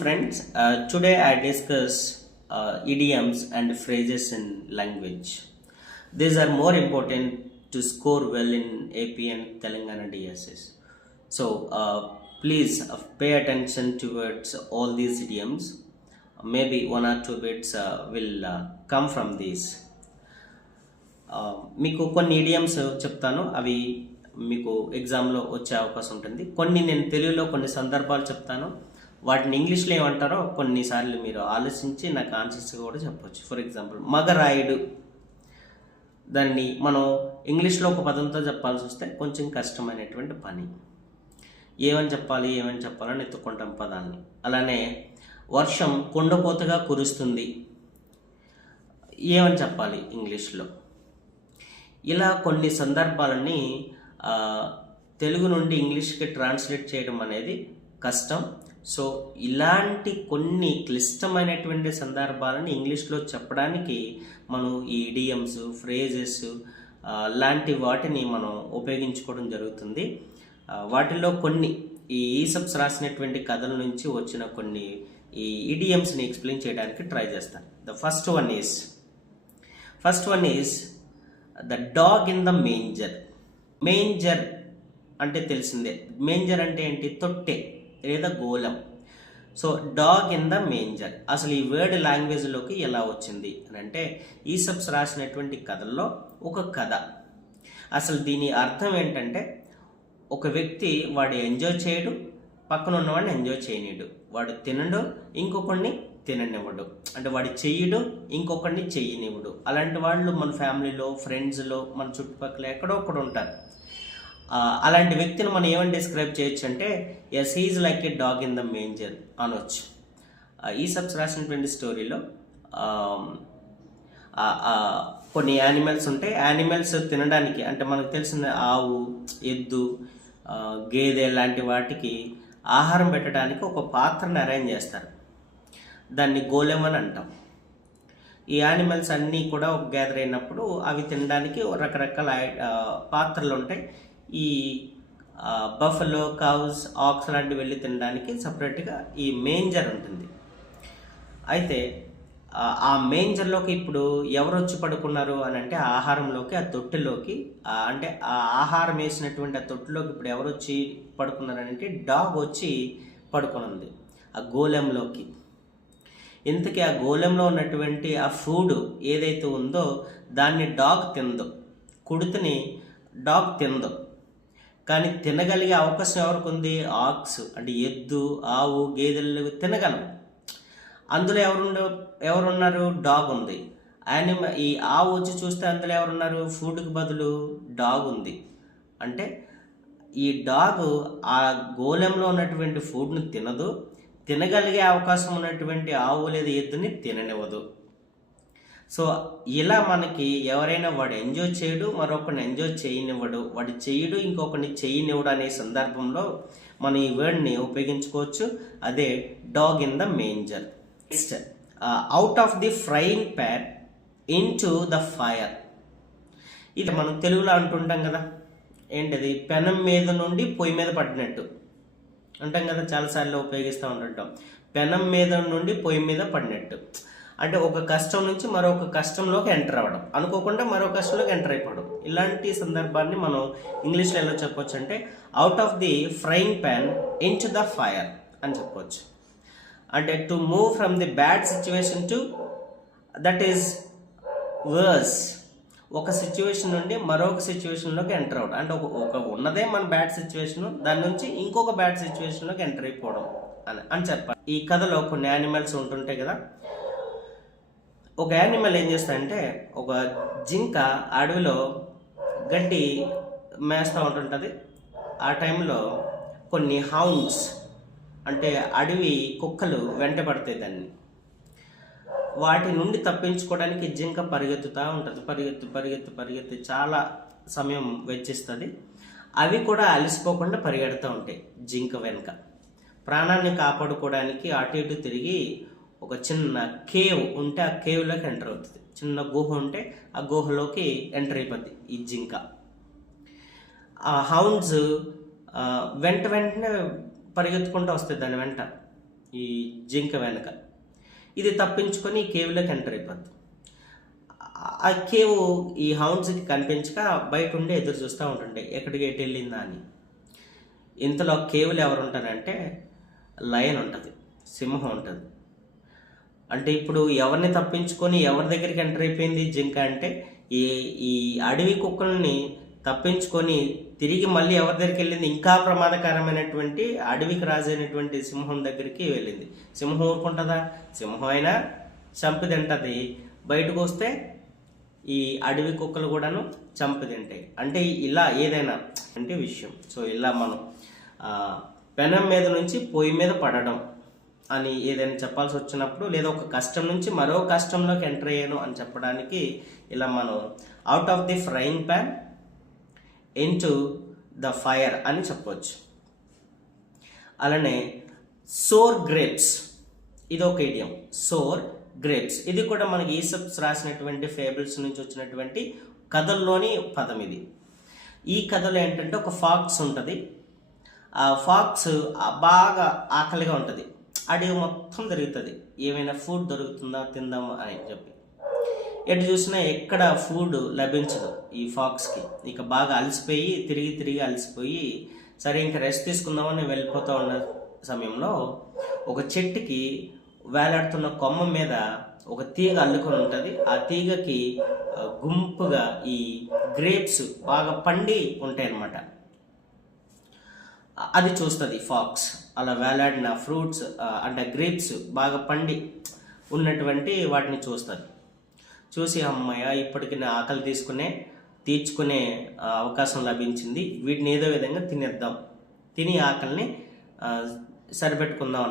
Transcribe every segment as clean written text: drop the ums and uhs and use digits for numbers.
Friends, today I discuss idioms and phrases in language. These are more important to score well in AP and Telangana DSS. So please pay attention towards all these idioms. Maybe one or two bits will come from these. మీకు కొన్ని idioms చెప్తాను, అవి మీకు ఎగ్జామ్లో వచ్చే అవకాశం ఉంటుంది. కొన్ని నేను తెలుగులో కొన్ని సందర్భాలు చెప్తాను, వాటిని ఇంగ్లీష్లో ఏమంటారో కొన్నిసార్లు మీరు ఆలోచించి నాకు ఆన్సర్స్ కూడా చెప్పవచ్చు. ఫర్ ఎగ్జాంపుల్ మగరాయుడు, దాన్ని మనం ఇంగ్లీష్లో ఒక పదంతో చెప్పాల్సి వస్తే కొంచెం కష్టమైనటువంటి పని. ఏమని చెప్పాలని ఎత్తుకుంటాం పదాన్ని. అలానే వర్షం కుండపోతగా కురుస్తుంది, ఏమని చెప్పాలి ఇంగ్లీష్లో. ఇలా కొన్ని సందర్భాలని తెలుగు నుండి ఇంగ్లీష్కి ట్రాన్స్లేట్ చేయడం అనేది కష్టం. సో ఇలాంటి కొన్ని క్లిష్టమైనటువంటి సందర్భాలను ఇంగ్లీష్లో చెప్పడానికి మనం ఈ ఇడియమ్స్, ఫ్రేజెస్ లాంటి వాటిని మనం ఉపయోగించుకోవడం జరుగుతుంది. వాటిలో కొన్ని ఈ ఈసప్స్ రాసినటువంటి కథల నుంచి వచ్చిన కొన్ని ఈ ఇడియమ్స్ని ఎక్స్ప్లెయిన్ చేయడానికి ట్రై చేస్తాను. The first one is the dog in the manger. Manger అంటే తెలిసిందే. మేంజర్ అంటే ఏంటి? తొట్టె లేదా గోళం. So dog in the manger అసలు ఈ వర్డ్ లాంగ్వేజ్లోకి ఎలా వచ్చింది అని అంటే, ఈసప్స్ రాసినటువంటి కథల్లో ఒక కథ. అసలు దీని అర్థం ఏంటంటే, ఒక వ్యక్తి వాడు ఎంజాయ్ చేయడు, పక్కన ఉన్నవాడిని ఎంజాయ్ చేయనీడు, వాడు తినడు, ఇంకొకడిని తిననివ్వడు, అంటే వాడు చెయ్యడు, ఇంకొకడిని చెయ్యనివ్వడు. అలాంటి వాళ్ళు మన ఫ్యామిలీలో, ఫ్రెండ్స్లో, మన చుట్టుపక్కల ఎక్కడో ఒకడు ఉంటారు. అలాంటి వ్యక్తిని మనం ఏమని డిస్క్రైబ్ చేయొచ్చు అంటే, as he's like a dog in the manger అనొచ్చు. ఈసప్స్ రాసినటువంటి స్టోరీలో కొన్ని యానిమల్స్ ఉంటాయి. యానిమల్స్ తినడానికి, అంటే మనకు తెలిసిన ఆవు, ఎద్దు, గేదె లాంటి వాటికి ఆహారం పెట్టడానికి ఒక పాత్రను అరేంజ్ చేస్తారు. దాన్ని గోలెం అని అంటాం. ఈ యానిమల్స్ అన్నీ కూడా ఒక గ్యాదర్ అయినప్పుడు అవి తినడానికి రకరకాల పాత్రలు ఉంటాయి. ఈ బఫలో, కౌస్, ఆక్స్ లాంటివి వెళ్ళి తినడానికి సపరేట్గా ఈ మేంజర్ ఉంటుంది. అయితే ఆ మేంజర్లోకి ఇప్పుడు ఎవరు వచ్చి పడుకున్నారు అని అంటే, ఆహారంలోకి, ఆ తొట్టిలోకి, అంటే ఆ ఆహారం వేసినటువంటి ఆ తొట్టిలోకి ఇప్పుడు ఎవరు వచ్చి పడుకున్నారు అని అంటే, డాగ్ వచ్చి పడుకునుంది ఆ గోళంలోకి. ఇంతకీ ఆ గోళంలో ఉన్నటువంటి ఆ ఫుడ్ ఏదైతే ఉందో దాన్ని డాగ్ తిందో, కుడితిని డాగ్ తిందో. కానీ తినగలిగే అవకాశం ఎవరికి ఉంది? ఆక్స్, అంటే ఎద్దు, ఆవు, గేదెలు తినగలవు. అందులో ఎవరున్నారు? డాగ్ ఉంది. ఈ ఆవు వచ్చి చూస్తే అందులో ఎవరున్నారు? ఫుడ్కి బదులు డాగ్ ఉంది. అంటే ఈ డాగ్ ఆ గోళంలో ఉన్నటువంటి ఫుడ్ని తినదు, తినగలిగే అవకాశం ఉన్నటువంటి ఆవు లేదా ఎద్దుని తిననివ్వదు. సో ఇలా మనకి ఎవరైనా వాడు ఎంజాయ్ చేయడు, మరొకరిని ఎంజాయ్ చేయనివ్వడు, వాడు చేయడు, ఇంకొకరిని చేయనివ్వడు అనే సందర్భంలో మనం ఈ వర్డ్ని ఉపయోగించుకోవచ్చు. అదే dog in the manger. Next, out of the frying pan into the fire. ఇది మనం తెలుగులో అంటుంటాం కదా, ఏంటిది? పెనం మీద నుండి పొయ్యి మీద పడినట్టు అంటాం కదా, చాలాసార్లు ఉపయోగిస్తూ ఉంటుంటాం. పెనం మీద నుండి పొయ్యి మీద పడినట్టు అంటే ఒక కష్టం నుంచి మరొక కష్టంలోకి ఎంటర్ అవ్వడం, అనుకోకుండా మరో కష్టంలోకి ఎంటర్ అయిపోవడం. ఇలాంటి సందర్భాన్ని మనం ఇంగ్లీష్లో ఎలా చెప్పొచ్చు అంటే, out of the frying pan into the fire అని చెప్పవచ్చు. అంటే to move from the bad situation to that is worse. ఒక సిచ్యువేషన్ నుండి మరొక సిచ్యువేషన్లోకి ఎంటర్ అవ్వడం, అంటే ఒక ఉన్నదే మన బ్యాడ్ సిచ్యువేషన్, దాని నుంచి ఇంకొక బ్యాడ్ సిచ్యువేషన్లోకి ఎంటర్ అయిపోవడం అని చెప్పాలి. ఈ కథలో కొన్ని యానిమల్స్ ఉంటుంటాయి కదా. ఒక యానిమల్ ఏం చేస్తాయంటే, ఒక జింక అడవిలో గడ్డి మేస్తూ ఉంటుంటుంది. ఆ టైంలో కొన్ని హౌండ్స్, అంటే అడవి కుక్కలు వెంట పడతాయి దాన్ని. వాటి నుండి తప్పించుకోవడానికి జింక పరిగెత్తుతూ ఉంటుంది. పరిగెత్తి చాలా సమయం వెచ్చిస్తుంది. అవి కూడా అలసిపోకుండా పరిగెడుతూ ఉంటాయి జింక వెనుక. ప్రాణాన్ని కాపాడుకోవడానికి అటు ఇటు తిరిగి ఒక చిన్న కేవ్ ఉంటే ఆ కేవ్లోకి ఎంటర్ అవుతుంది. చిన్న గుహ ఉంటే ఆ గుహలోకి ఎంటర్ అయిపోద్ది ఈ జింక. ఆ హౌండ్స్ వెంటనే పరిగెత్తుకుంటూ వస్తాయి దాని వెంట. ఈ జింక వెనక. ఇది తప్పించుకొని ఈ కేవ్లోకి ఎంటర్ అయిపోద్ది. ఆ కేవ్ ఈ హౌండ్స్కి కనిపించక బయట ఉండి ఎదురు చూస్తూ ఉంటుండే ఎక్కడికి ఎటు వెళ్ళిందా అని. ఇంతలో కేవ్లో ఎవరు ఉంటారంటే లయన్ ఉంటుంది, సింహం ఉంటుంది. అంటే ఇప్పుడు ఎవరిని తప్పించుకొని ఎవరి దగ్గరికి ఎంటర్ అయిపోయింది జింక అంటే ఈ ఈ అడవి కుక్కల్ని తప్పించుకొని తిరిగి మళ్ళీ ఎవరి దగ్గరికి వెళ్ళింది, ఇంకా ప్రమాదకరమైనటువంటి అడవికి రాజైనటువంటి సింహం దగ్గరికి వెళ్ళింది. సింహం ఊరుకుంటుందా? సింహం అయినా చంపి తింటుంది. బయటకు వస్తే ఈ అడవి కుక్కలు కూడాను చంపి తింటాయి. అంటే ఇలా ఏదైనా అంటే విషయం. సో ఇలా మనం పెనం మీద నుంచి పొయ్యి మీద పడడం అని ఏదైనా చెప్పాల్సి వచ్చినప్పుడు, లేదా ఒక కష్టం నుంచి మరో కష్టంలోకి ఎంటర్ అయ్యాను అని చెప్పడానికి ఇలా మనం out of the frying pan into the fire అని చెప్పవచ్చు. అలానే సోర్ గ్రేప్స్, ఇది ఒక ఇడియం. సోర్ గ్రేప్స్ ఇది కూడా మనకి ఈసప్స్ రాసినటువంటి ఫేబుల్స్ నుంచి వచ్చినటువంటి కథల్లోని పదం ఇది. ఈ కథలో ఏంటంటే ఒక ఫాక్స్ ఉంటుంది. ఆ ఫాక్స్ బాగా ఆకలిగా ఉంటుంది. అడవి మొత్తం దొరుకుతుంది, ఏమైనా ఫుడ్ దొరుకుతుందా తిందాము అని చెప్పి. ఎటు చూసినా ఎక్కడ ఫుడ్ లభించదు ఈ ఫాక్స్కి. ఇక బాగా అలసిపోయి తిరిగి అలసిపోయి సరే ఇంకా రెస్ట్ తీసుకుందామని వెళ్ళిపోతూ ఉన్న సమయంలో ఒక చెట్టుకి వేలాడుతున్న కొమ్మ మీద ఒక తీగ అల్లుకొని ఉంటుంది. ఆ తీగకి గుంపుగా ఈ గ్రేప్స్ బాగా పండి ఉంటాయి అన్నమాట. అది చూస్తుంది ఫాక్స్. అలా వేలాడిన ఫ్రూట్స్ అంటే గ్రేప్స్ బాగా పండి ఉన్నటువంటి వాటిని చూస్తుంది. చూసి అమ్మయ్య ఇప్పటికి నా ఆకలి తీర్చుకునే అవకాశం లభించింది, వీటిని ఏదో విధంగా తినేద్దాం, తిని ఆకలిని సరిపెట్టుకుందాం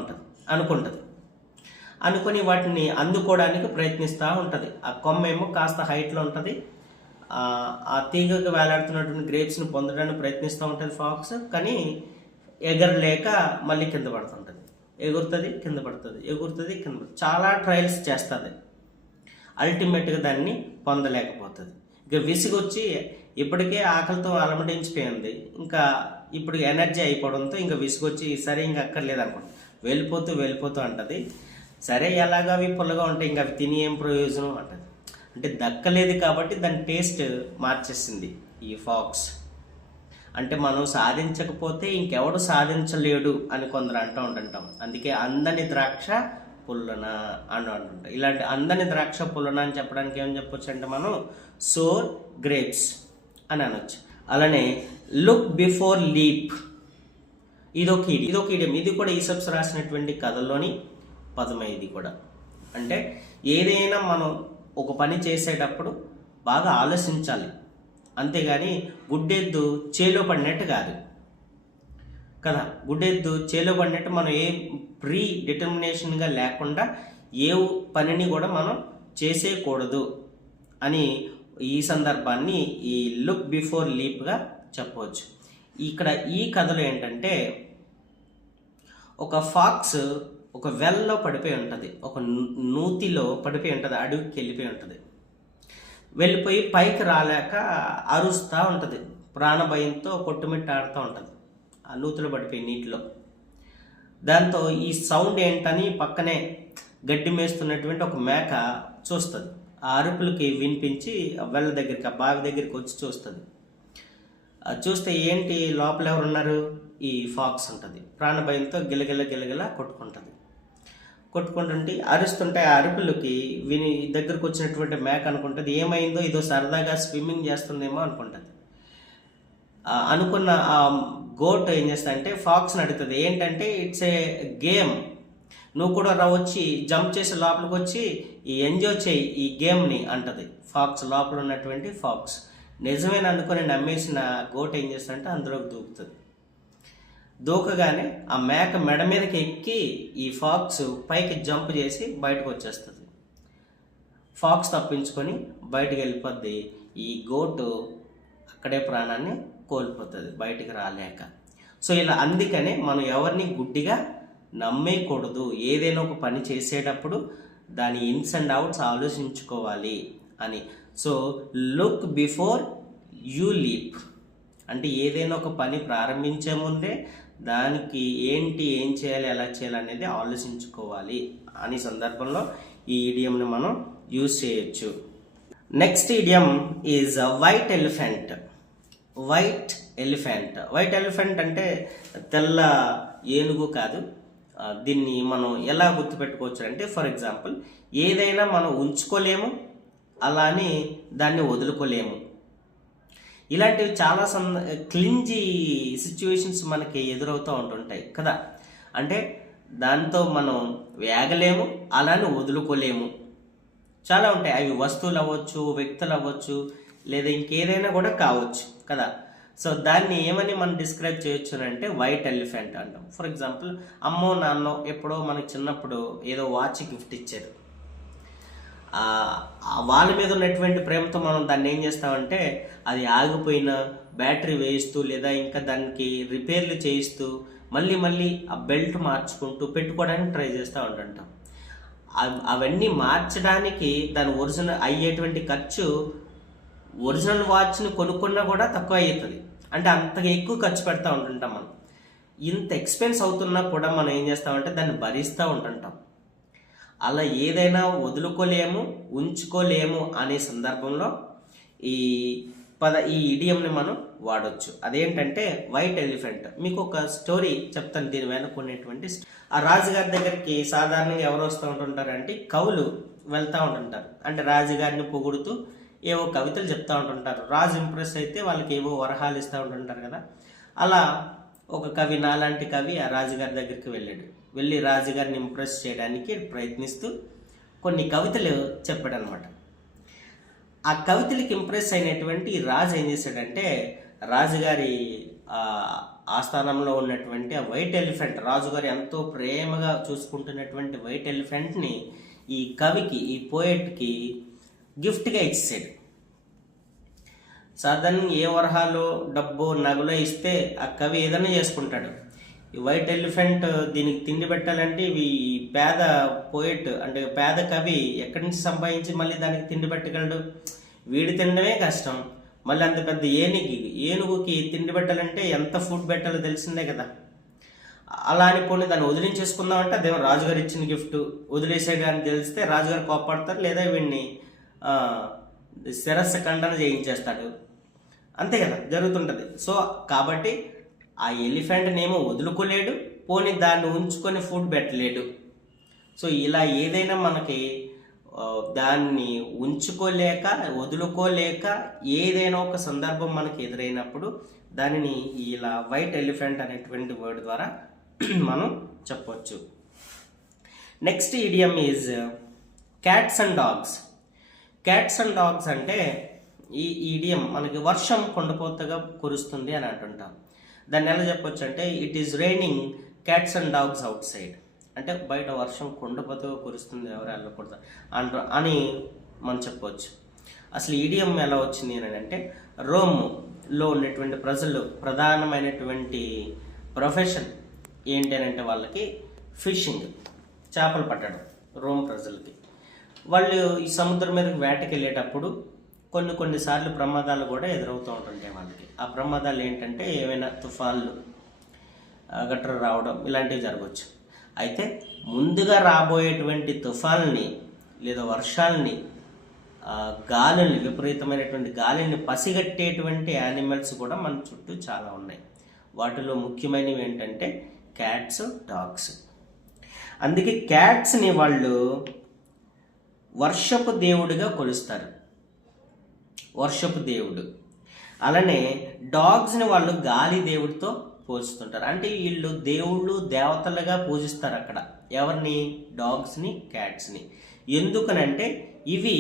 అనుకుంటుంది. అనుకొని వాటిని అందుకోవడానికి ప్రయత్నిస్తూ ఉంటుంది. ఆ కొమ్మ ఏమో కాస్త హైట్లో ఉంటుంది. ఆ తీగకు వేలాడుతున్నటువంటి గ్రేప్స్ని పొందడానికి ప్రయత్నిస్తూ ఉంటుంది ఫాక్స్. కానీ ఎగరలేక మళ్ళీ కింద పడుతుంటుంది. ఎగురుతుంది, కింద పడుతుంది, ఎగురుతుంది, కింద పడుతుంది. చాలా ట్రయల్స్ చేస్తుంది. అల్టిమేట్గా దాన్ని పొందలేకపోతుంది. ఇక విసిగొచ్చి ఇప్పటికే ఆకలితో అలమటించిపోయింది. ఇంకా ఇప్పుడు ఎనర్జీ అయిపోవడంతో ఇంకా విసుగొచ్చి సరే ఇంకా అక్కర్లేదు అనుకోండి వెళ్ళిపోతూ అంటుంది. సరే ఎలాగా అవి పుల్లగా ఉంటాయి, ఇంకా అవి తిని ఏం ప్రయోజనం అంటది. అంటే దక్కలేదు కాబట్టి దాని టేస్ట్ మార్చేసింది ఈ ఫాక్స్. అంటే మనం సాధించకపోతే ఇంకెవడు సాధించలేడు అని కొందరు ఉంటుంటాం. అందుకే అందని ద్రాక్ష పుల్లన అని అంటుంటాం. ఇలాంటి అందని ద్రాక్ష పుల్లన అని చెప్పడానికి ఏం చెప్పొచ్చు అంటే మనం సోర్ గ్రేప్స్ అని అనొచ్చు. అలానే లుక్ బిఫోర్ లీప్, ఇదొక ఇడియం. ఇది కూడా ఈసప్స్ రాసినటువంటి కథల్లోని పదమే. ఇది కూడా అంటే ఏదైనా మనం ఒక పని చేసేటప్పుడు బాగా ఆలోచించాలి, అంతేగాని గుడ్డెద్దు చేలో పడినట్టు కాదు కదా. గుడ్డెద్దు చేలో పడినట్టు మనం ఏ ప్రీ డిటర్మినేషన్గా లేకుండా ఏ పనిని కూడా మనం చేసేయకూడదు అని ఈ సందర్భాన్ని ఈ లుక్ బిఫోర్ లీప్గా చెప్పవచ్చు. ఇక్కడ ఈ కథలో ఏంటంటే ఒక ఫాక్స్ ఒక వెల్లో పడిపోయి ఉంటుంది, ఒక నూతిలో పడిపోయి ఉంటుంది, అడవికి వెళ్ళిపోయి ఉంటుంది. వెళ్ళిపోయి పైకి రాలేక అరుస్తూ ఉంటుంది, ప్రాణభయంతో కొట్టుమిట్టాడుతూ ఉంటుంది ఆ నూతిలో పడిపోయి నీటిలో. దాంతో ఈ సౌండ్ ఏంటని పక్కనే గడ్డి మేస్తున్నటువంటి ఒక మేక చూస్తుంది. ఆ అరుపులకి వినిపించి వెల్ల దగ్గరికి, ఆ బావి దగ్గరికి వచ్చి చూస్తుంది. చూస్తే ఏంటి లోపల ఎవరున్నారు? ఈ ఫాక్స్ ఉంటుంది. ప్రాణభయంతో గిలగిల కొట్టుకుంటుంటే అరుస్తుంటే ఆ అరుపులకి విని దగ్గరకు వచ్చినటువంటి మేక అనుకుంటుంది ఏమైందో, ఇదో సరదాగా స్విమ్మింగ్ చేస్తుందేమో అనుకుంటుంది. అనుకున్న ఆ గోట్ ఏం చేస్తుందంటే ఫాక్స్ని అడుగుతుంది, ఏంటంటే ఇట్స్ ఏ గేమ్, నువ్వు కూడా వచ్చి జంప్ చేసి లోపలికి వచ్చి ఎంజాయ్ చేయి ఈ గేమ్ని అంటది ఫాక్స్. లోపల ఉన్నటువంటి ఫాక్స్ నిజమేనా అనుకుని నమ్మేసిన గోట్ ఏం చేస్తుందంటే అందులోకి దూకుతుంది. దూకగానే ఆ మేక మెడ మీదకి ఎక్కి ఈ ఫాక్స్ పైకి జంప్ చేసి బయటకు వచ్చేస్తుంది. ఫాక్స్ తప్పించుకొని బయటకు వెళ్ళిపోద్ది. ఈ గోటు అక్కడే ప్రాణాన్ని కోల్పోతుంది బయటికి రాలేక. సో ఇలా అందుకనే మనం ఎవరిని గుడ్డిగా నమ్మేయకూడదు. ఏదైనా ఒక పని చేసేటప్పుడు దాని ఇన్స్ అండ్ అవుట్స్ ఆలోచించుకోవాలి అని. So look before you leap అంటే ఏదైనా ఒక పని ప్రారంభించే ముందే దానికి ఏం చేయాలి, ఎలా చేయాలి అనేది ఆలోచించుకోవాలి అనే సందర్భంలో ఈ ఈడియంని మనం యూజ్ చేయొచ్చు. Next ఈడియం is white elephant. White elephant అంటే తెల్ల ఏనుగు కాదు. దీన్ని మనం ఎలా గుర్తుపెట్టుకోవచ్చు అంటే, ఫర్ ఎగ్జాంపుల్, ఏదైనా మనం ఉంచుకోలేము, అలానే దాన్ని వదులుకోలేము. ఇలాంటివి చాలా క్లింజీ సిచ్యువేషన్స్ మనకి ఎదురవుతూ ఉంటుంటాయి కదా. అంటే దాంతో మనం వేగలేము, అలానే వదులుకోలేము. చాలా ఉంటాయి. అవి వస్తువులు అవ్వచ్చు, వ్యక్తులు అవ్వచ్చు, లేదా ఇంకేదైనా కూడా కావచ్చు కదా. సో దాన్ని ఏమని మనం డిస్క్రైబ్ చేయొచ్చు అంటే వైట్ ఎలిఫెంట్ అంటాం. ఫర్ ఎగ్జాంపుల్, అమ్మో నాన్నో ఎప్పుడో మనకి చిన్నప్పుడు ఏదో వాచ్ గిఫ్ట్ ఇచ్చారు. వాళ్ళ మీద ఉన్నటువంటి ప్రేమతో మనం దాన్ని ఏం చేస్తామంటే, అది ఆగిపోయిన బ్యాటరీ వేయిస్తూ లేదా ఇంకా దానికి రిపేర్లు చేయిస్తూ మళ్ళీ ఆ బెల్ట్ మార్చుకుంటూ పెట్టుకోవడానికి ట్రై చేస్తూ ఉంటుంటాం. అవన్నీ మార్చడానికి దాని ఒరిజినల్ అయ్యేటువంటి ఖర్చు ఒరిజినల్ వాచ్ని కొనుక్కున్నా కూడా తక్కువ అవుతుంది. అంటే అంతగా ఎక్కువ ఖర్చు పెడతా ఉంటుంటాం మనం. ఇంత ఎక్స్పెన్స్ అవుతున్నా కూడా మనం ఏం చేస్తామంటే దాన్ని భరిస్తూ ఉంటుంటాం. అలా ఏదైనా వదులుకోలేము, ఉంచుకోలేము అనే సందర్భంలో ఈ ఇడియంని మనం వాడవచ్చు. అదేంటంటే వైట్ ఎలిఫెంట్. మీకు ఒక స్టోరీ చెప్తాను దీని వెనుకునేటువంటి. ఆ రాజుగారి దగ్గరికి సాధారణంగా ఎవరు వస్తూ ఉంటుంటారంటే కవులు వెళ్తూ ఉంటుంటారు. అంటే రాజుగారిని పొగుడుతూ ఏవో కవితలు చెప్తూ ఉంటుంటారు. రాజు ఇంప్రెస్ అయితే వాళ్ళకి ఏవో వరహాలు ఇస్తూ ఉంటుంటారు కదా. అలా ఒక కవి, నాలాంటి కవి ఆ రాజుగారి దగ్గరికి వెళ్ళి రాజుగారిని ఇంప్రెస్ చేయడానికి ప్రయత్నిస్తూ కొన్ని కవితలు చెప్పాడనమాట. ఆ కవితలకి ఇంప్రెస్ అయినటువంటి రాజు ఏం చేశాడంటే, రాజుగారి ఆస్థానంలో ఉన్నటువంటి ఆ వైట్ ఎలిఫెంట్, రాజుగారు ఎంతో ప్రేమగా చూసుకుంటున్నటువంటి వైట్ ఎలిఫెంట్ని ఈ కవికి, ఈ పోయెట్కి గిఫ్ట్గా ఇచ్చేసాడు. సాధారణంగా ఏ వరహాలో డబ్బు నగలో ఇస్తే ఆ కవి ఏదైనా చేసుకుంటాడు. ఈ వైట్ ఎలిఫెంట్ దీనికి తిండి పెట్టాలంటే ఇవి పేద పోయెట్ అంటే పేద కవి ఎక్కడి నుంచి సంపాదించి మళ్ళీ దానికి తిండి పెట్టగలడు? వీడి తినడమే కష్టం. మళ్ళీ అంత పెద్ద ఏనుగుకి తిండి పెట్టాలంటే ఎంత ఫుడ్ పెట్టాలో తెలిసిందే కదా. అలా అని పోనీ దాన్ని వదిలించేసుకుందామంటే అదేమో రాజుగారు ఇచ్చిన గిఫ్ట్ వదిలేసాడు అని తెలిస్తే రాజుగారు కోప్పడతారు, లేదా వీడిని శిరస్సు ఖండన చేయించేస్తాడు. అంతే కదా జరుగుతుంటుంది. సో కాబట్టి ఆ ఎలిఫెంట్ని ఏమో వదులుకోలేడు, పోనీ దాన్ని ఉంచుకొని ఫుడ్ పెట్టలేడు. సో ఇలా ఏదైనా మనకి దాన్ని ఉంచుకోలేక, వదులుకోలేక ఏదైనా ఒక సందర్భం మనకి ఎదురైనప్పుడు దానిని ఇలా వైట్ ఎలిఫెంట్ అనేటువంటి వర్డ్ ద్వారా మనం చెప్పవచ్చు. Next ఈడియం is cats and dogs. Cats and dogs అంటే ఈ ఈడియం మనకి వర్షం కొండపోతగా కురుస్తుంది అని అంటుంటాం. దాన్ని ఎలా చెప్పొచ్చు అంటే, it is raining cats and dogs అవుట్ సైడ్. అంటే బయట వర్షం కొండపోతగా కురుస్తుంది, ఎవరు వెళ్ళకూడదు అని మనం చెప్పవచ్చు. అసలు ఈడియం ఎలా వచ్చింది అని అంటే, రోమ్లో ఉన్నటువంటి ప్రజలు ప్రధానమైనటువంటి ప్రొఫెషన్ ఏంటి అని అంటే వాళ్ళకి ఫిషింగ్, చేపలు పట్టడం. రోమ్ ప్రజలకి వాళ్ళు ఈ సముద్రం మీదకి వేటకి వెళ్ళేటప్పుడు కొన్నిసార్లు ప్రమాదాలు కూడా ఎదురవుతూ ఉంటుంటాయి వాళ్ళకి. ఆ ప్రమాదాలు ఏంటంటే ఏమైనా తుఫాన్లు గట్ర రావడం ఇలాంటివి జరగవచ్చు. అయితే ముందుగా రాబోయేటువంటి తుఫాన్ని లేదా వర్షాలని, గాలిని, విపరీతమైనటువంటి గాలిని పసిగట్టేటువంటి యానిమల్స్ కూడా మన చుట్టూ చాలా ఉన్నాయి. వాటిలో ముఖ్యమైనవి ఏంటంటే క్యాట్స్, డాగ్స్. అందుకే క్యాట్స్ని వాళ్ళు వర్షపు దేవుడిగా కొలుస్తారు, వర్షపు దేవుడు. అలానే డాగ్స్ని వాళ్ళు గాలి దేవుడితో పోల్చుతుంటారు. అంటే వీళ్ళు దేవుళ్ళు, దేవతలుగా పూజిస్తారు అక్కడ. ఎవరిని? డాగ్స్ని, క్యాట్స్ని. ఎందుకనంటే ఇవి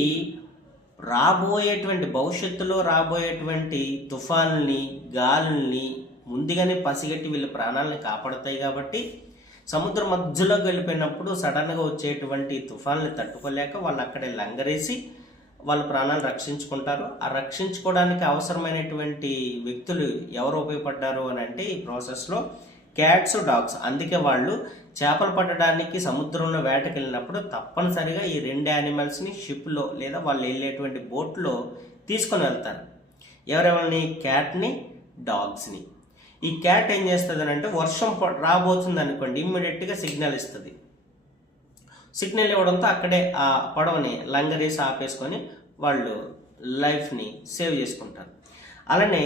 భవిష్యత్తులో రాబోయేటువంటి తుఫాన్లని, గాలుల్ని ముందుగానే పసిగట్టి వీళ్ళ ప్రాణాలను కాపాడుతాయి. కాబట్టి సముద్ర మధ్యలోకి వెళ్ళిపోయినప్పుడు సడన్గా వచ్చేటువంటి తుఫాన్లు తట్టుకోలేక వాళ్ళు అక్కడే లంగరేసి వాళ్ళ ప్రాణాలు రక్షించుకుంటారు. ఆ రక్షించుకోవడానికి అవసరమైనటువంటి వ్యక్తులు ఎవరు ఉపయోగపడ్డారు అని అంటే ఈ ప్రాసెస్లో క్యాట్స్, డాగ్స్. అందుకే వాళ్ళు చేపలు పట్టడానికి సముద్రంలో వేటకి వెళ్ళినప్పుడు తప్పనిసరిగా ఈ రెండు యానిమల్స్ని షిప్లో లేదా వాళ్ళు వెళ్ళేటువంటి బోట్లో తీసుకొని వెళ్తారు. ఎవరెవరిని? క్యాట్ని, డాగ్స్ని. ఈ క్యాట్ ఏం చేస్తుంది అని అంటే వర్షం రాబోతుంది అనుకోండి, ఇమ్మీడియట్గా సిగ్నల్ ఇస్తుంది. సిగ్నల్ ఇవ్వడంతో అక్కడే ఆ పడవని లంగరేసి ఆపేసుకొని వాళ్ళు లైఫ్ని సేవ్ చేసుకుంటారు. అలానే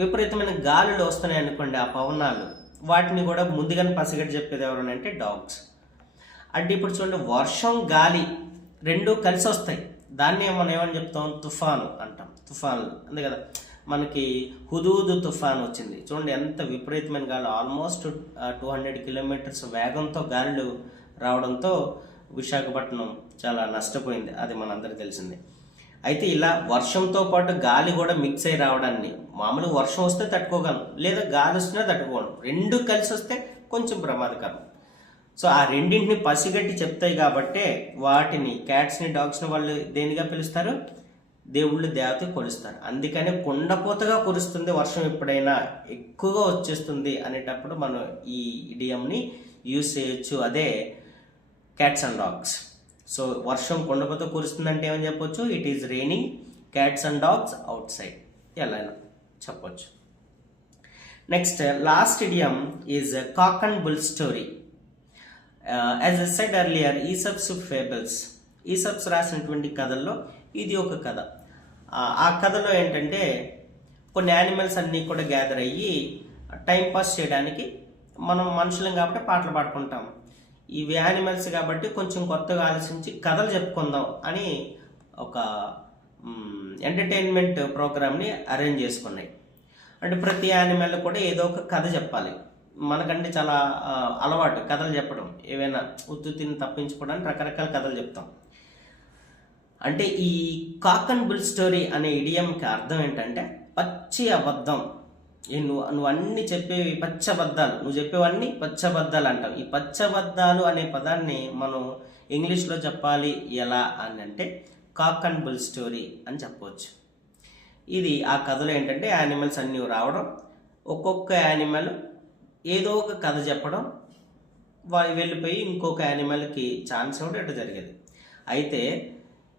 విపరీతమైన గాలులు వస్తున్నాయి అనుకోండి, ఆ పవనాలు, వాటిని కూడా ముందుగానే పసిగట్టి చెప్పేది ఎవరనంటే డాగ్స్. అంటే ఇప్పుడు చూడండి, వర్షం గాలి రెండు కలిసి వస్తాయి, దాన్ని మనం ఏమని చెప్తాం, తుఫాను అంటాం. తుఫాన్లు అంతే కదా. మనకి హుదూద్ తుఫాన్ వచ్చింది చూడండి, ఎంత విపరీతమైన గాలి, ఆల్మోస్ట్ 200 కిలోమీటర్స్ వేగంతో గాలులు రావడంతో విశాఖపట్నం చాలా నష్టపోయింది, అది మనందరికీ తెలిసిందే. అయితే ఇలా వర్షంతో పాటు గాలి కూడా మిక్స్ అయి రావడాన్ని, మామూలుగా వర్షం వస్తే తట్టుకోగలం, లేదా గాలి వస్తున్నా తట్టుకోగలం, రెండు కలిసి వస్తే కొంచెం ప్రమాదకరం. సో ఆ రెండింటిని పసిగట్టి చెప్తాయి కాబట్టే వాటిని, క్యాట్స్ని డాగ్స్ని వాళ్ళు దేనిగా పిలుస్తారు, దేవుళ్ళు దేవత కొలుస్తారు. అందుకని కుండపోతగా కురుస్తుంది వర్షం, ఎప్పుడైనా ఎక్కువగా వచ్చేస్తుంది అనేటప్పుడు మనం ఈ ఇడియంని యూజ్ చేయొచ్చు, అదే క్యాట్స్ అండ్ డాగ్స్. సో వర్షం కుండపోత కురుస్తుందంటే ఏమని చెప్పొచ్చు, it is raining cats and dogs అవుట్ సైడ్, ఎలా చెప్పొచ్చు. Next last idiom is cock and bull story. As I said earlier, Aesop's fables, Aesop's రాసినటువంటి కథల్లో ఇది ఒక కథ. ఆ కథలో ఏంటంటే కొన్ని యానిమల్స్ అన్నీ కూడా గ్యాదర్ అయ్యి టైం పాస్ చేయడానికి, మనం మనుషులం కాబట్టి పాటలు పాడుకుంటాం, ఇవి యానిమల్స్ కాబట్టి కొంచెం కొత్తగా ఆలోచించి కథలు చెప్పుకుందాం అని ఒక ఎంటర్టైన్మెంట్ ప్రోగ్రామ్ని అరేంజ్ చేసుకున్నాయి. అంటే ప్రతి యానిమల్ కూడా ఏదో ఒక కథ చెప్పాలి. మనకంటే చాలా అలవాటు కథలు చెప్పడం, ఏవైనా ఉత్తుతిని తప్పించుకోవడానికి రకరకాల కథలు చెప్తాం. అంటే ఈ కాక్ అండ్ బుల్ స్టోరీ అనే ఇడియంకి అర్థం ఏంటంటే పచ్చి అబద్ధం. నువ్వు అన్ని చెప్పేవి పచ్చబద్దాలు, నువ్వు చెప్పేవన్నీ పచ్చబద్దాలు అంటావు. ఈ పచ్చబద్దాలు అనే పదాన్ని మనం ఇంగ్లీష్లో చెప్పాలి ఎలా అని అంటే కాక్ అండ్ బుల్ స్టోరీ అని చెప్పవచ్చు. ఇది ఆ కథలో ఏంటంటే యానిమల్స్ అన్నీ రావడం, ఒక్కొక్క యానిమల్ ఏదో ఒక కథ చెప్పడం, వెళ్ళిపోయి ఇంకొక యానిమల్కి ఛాన్స్ ఇవ్వడం, ఇట్లా జరిగేది. అయితే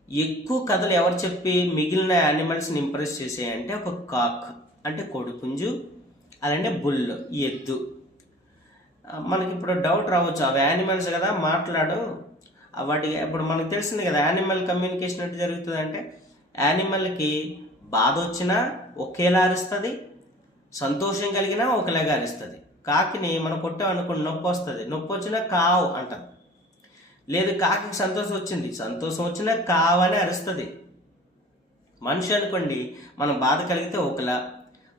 ఎక్కువ కథలు ఎవరు చెప్పి మిగిలిన యానిమల్స్ని ఇంప్రెస్ చేసేయంటే ఒక కాక్ అంటే కోడిపుంజు, అలానే బుల్ ఎద్దు. మనకి ఇప్పుడు డౌట్ రావచ్చు, అవి యానిమల్స్ కదా మాట్లాడు, వాటి ఇప్పుడు మనకు తెలిసింది కదా యానిమల్ కమ్యూనికేషన్ ఎట్లా జరుగుతుంది అంటే, యానిమల్కి బాధ వచ్చినా ఒకేలా అరుస్తుంది, సంతోషం కలిగినా ఒకలాగా అరుస్తుంది. కాకిని మనం కొట్టామనుకోండి నొప్పి వస్తుంది, నొప్పి వచ్చినా కావు అంటాం. లేదు కాకి సంతోషం వచ్చినా కావని అరుస్తుంది. మనిషి అనుకోండి, మనం బాధ కలిగితే ఒకలా,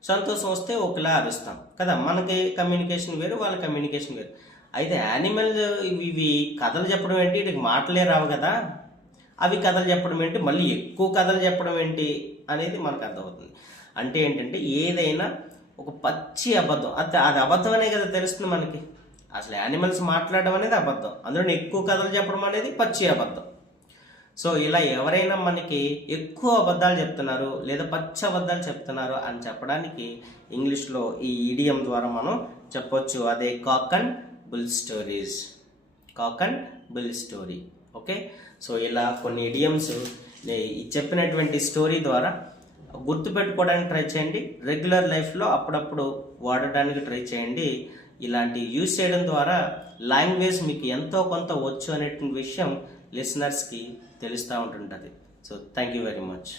సంతోషం వస్తే ఒకలా అరుస్తాం కదా. మనకి కమ్యూనికేషన్ వేరు, వాళ్ళ కమ్యూనికేషన్ వేరు. అయితే యానిమల్ ఇవి కథలు చెప్పడం ఏంటి, వీటికి మాటలే రావు కదా, అవి కథలు చెప్పడం ఏంటి, మళ్ళీ ఎక్కువ కథలు చెప్పడం ఏంటి అనేది మనకు అర్థమవుతుంది. అంటే ఏంటంటే ఏదైనా ఒక పచ్చి అబద్ధం, అది అబద్ధం అనే కదా తెలుస్తుంది మనకి. అసలు యానిమల్స్ మాట్లాడడం అనేది అబద్ధం, అందులో ఎక్కువ కథలు చెప్పడం అనేది పచ్చి అబద్ధం. సో ఇలా ఎవరైనా మనకి ఎక్కువ అబద్ధాలు చెప్తున్నారు లేదా పచ్చి అబద్ధాలు చెప్తున్నారు అని చెప్పడానికి ఇంగ్లీష్లో ఈ ఈడియం ద్వారా మనం చెప్పొచ్చు, అదే cock and bull stories, cock and bull story. Okay, so ఇలా కొన్ని ఇడియమ్స్ చెప్పినటువంటి స్టోరీ ద్వారా గుర్తుపెట్టుకోవడానికి ట్రై చేయండి, రెగ్యులర్ లైఫ్లో అప్పుడప్పుడు వాడటానికి ట్రై చేయండి. ఇలాంటి యూజ్ చేయడం ద్వారా లాంగ్వేజ్ మీకు ఎంతో కొంత వచ్చు అనేటువంటి విషయం లిసనర్స్కి తెలుస్తూ ఉంటుంటుంది. So thank you very much.